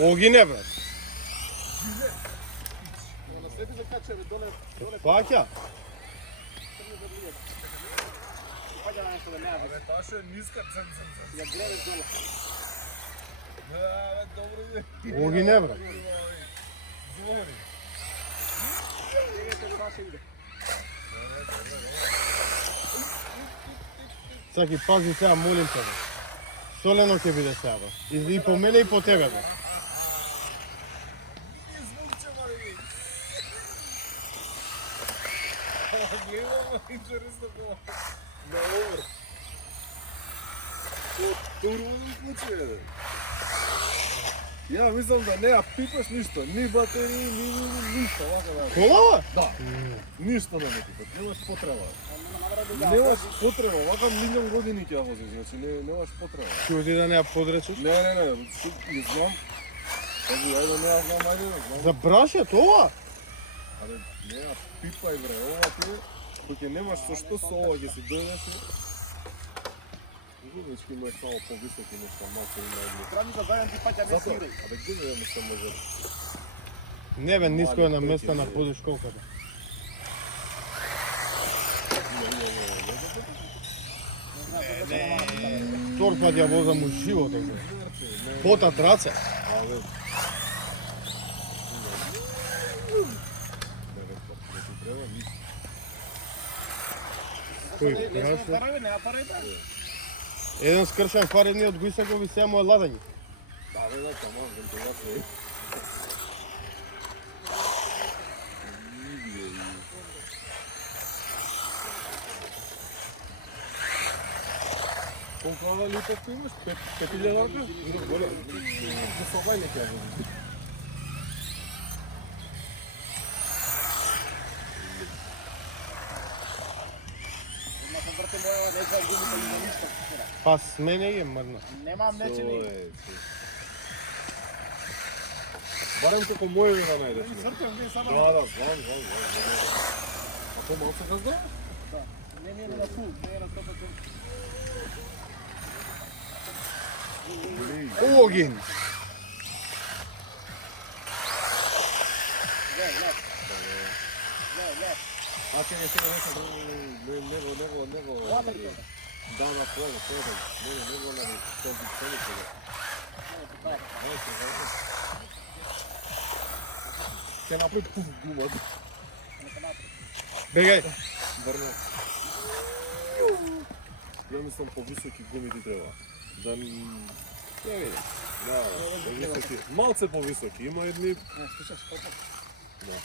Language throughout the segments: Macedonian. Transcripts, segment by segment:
Огине, брат. Фаќа? Абе, тоа што е ниска, Ја гледаш долу. Абе, добро е. Огине, брат. Звори. Саки, пази сега, молим те, бе. Солено ќе биде сега, бе. И по мене и по тебе, бе. Гледам, интересно кој. Добро. Турбо случај. Ја мислам да не ја пипаш ништо, ни батерии, ни ништо, вака да. Колава? Да. Ништо не пипаш, немаш потреба. Немаш потреба, вака милион години ќе ја возиш, значи немаш потреба. Ќе оди да не ја подречеш? Не, не знам. Кажи, ајде не ја знам, ајде, знам. За брашет, ова? Абе, не ја пипај бре, ова ти е, кој немаш со што со ова ќе си дојдеш и... Губички имаш само повисоки нешта, малко има едни. Правни да зајам ти паќа не сири. Абе, где да мислам може? Не бе, ниско е на места на подушколката. Втор пат ја возам у животот, бе. Потат раце. Абе, Кој краше? Еден скршен фаредни од Гујсакови се му е ладање. да, бе, да, тамо, вентилација. Колко литовка имаш? 5000 ларка? Голе, за собај не ќе ја возиш. Па с мене е мрна. Немам нечени. Барем како моје ви да најдеш. Цртам ви само. Да, знам. А то малце газда? Да. Не е на фул, не е на 100%. Огин! А че не него. Да, това. Него на този целите. Ќе направи пуф гумата. Бегај! Врна. Ја мислам повисоки гуми ти треба. Да Ја види. да, повисоки. Малце повисоки, има едни. Слушаш, колко? Да.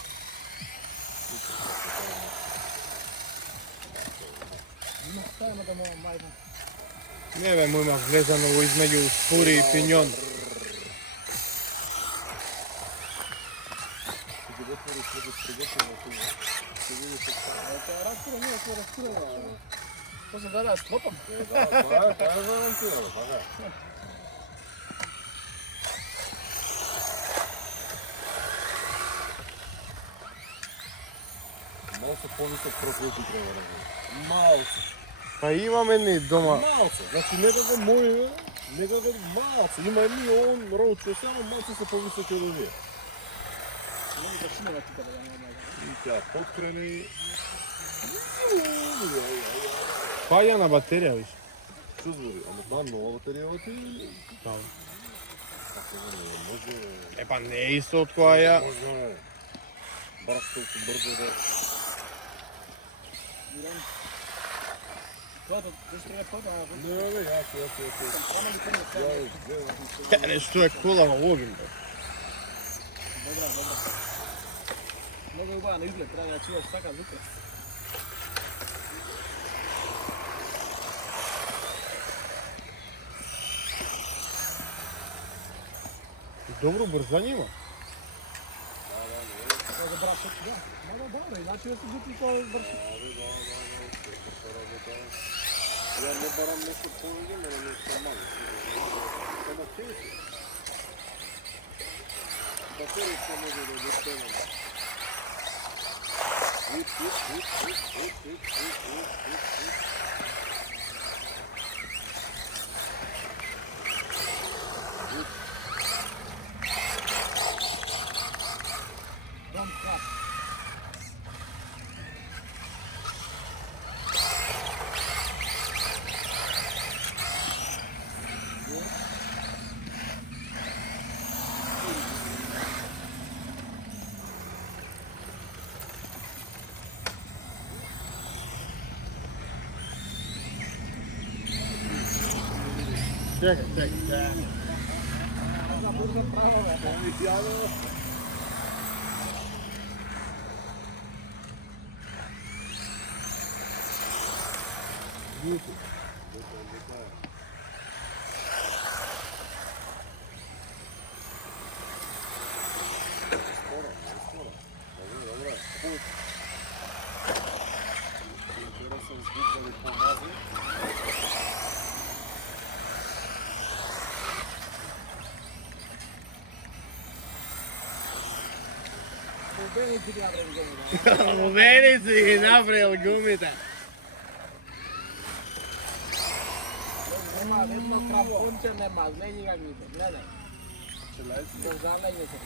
Ставаме да му мајдам. Не бе, му има влезано измеѓу спури и пиньон. Разкура, не се разкурава. После да склопам. Това е гарантирано, така. Малце повисок прозвук треба да бъде. Малце. Па имаме ни дома. Малце. Значи некако мој, некако малце. Има едни он роучо, само малце се повисоки од овие. Не да шинева ти да ја И тя подкрени. Паја на батерија, виж. Што збори? Ама да, нова батерија ти. Да. Може... Епа не е исто од која ја. Може... Бараш толку брзо да... Не, јако. Нешто е колава огин, бе. Добра. Много убава на изглед, треба да чуваш сака звука. Добро брзање има. Тоа за брашот, да. Много добро, иначе да се звуки тоа бршот. Ја не барам нешто повеќе, но нешто мало. Само чеси. Батеријата може да го спремам. Чекай, чекай. Во мене си ги направил гумите. Nema jedno kramponče, nema, gledi ga vidite, gledaj. Požalajte se.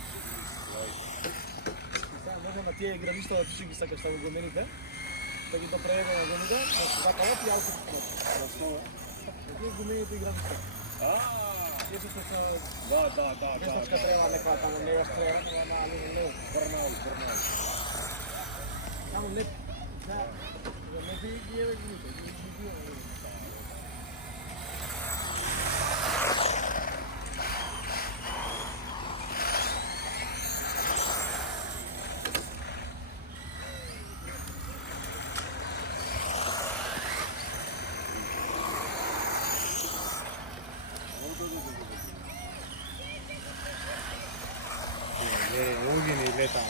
Sad možemo tije igrališta da ti sakaš tamo gomenite, da ги допреведе на гумите, да се така и ауто спорт. Тие гумените иgrališta. Ето се Да. вестачка трева некоја таму, не јас трева, али не. Бърнал. Само не. Не би ги еве гумите. Огин и летам.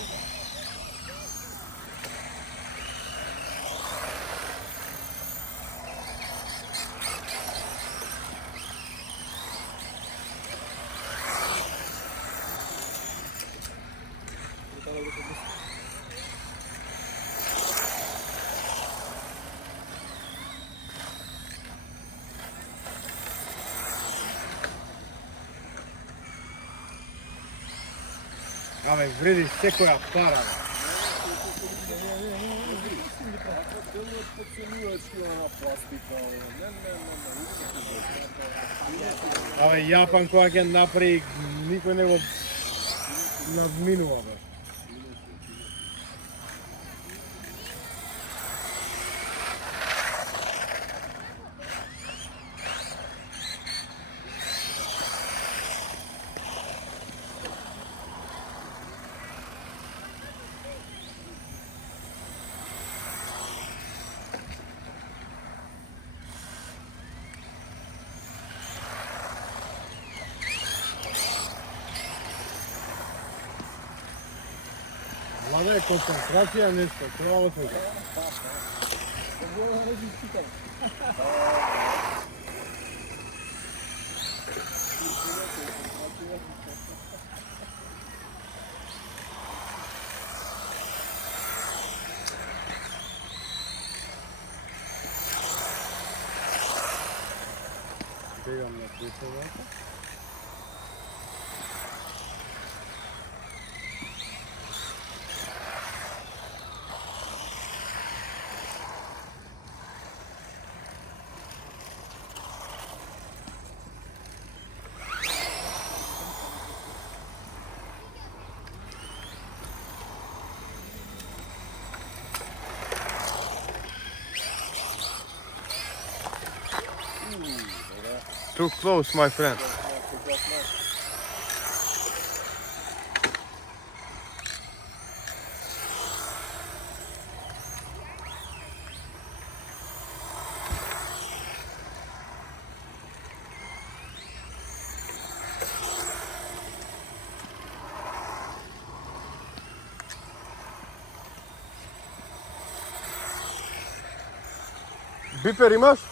Абе, вреди секоја пара. Абе, Јапан кога ќе направи, никој не го надминува, бе. Мада е концентрација нешто, тоа го твојка. Бегам на присовата. Too close, my friend. Бипер имаш?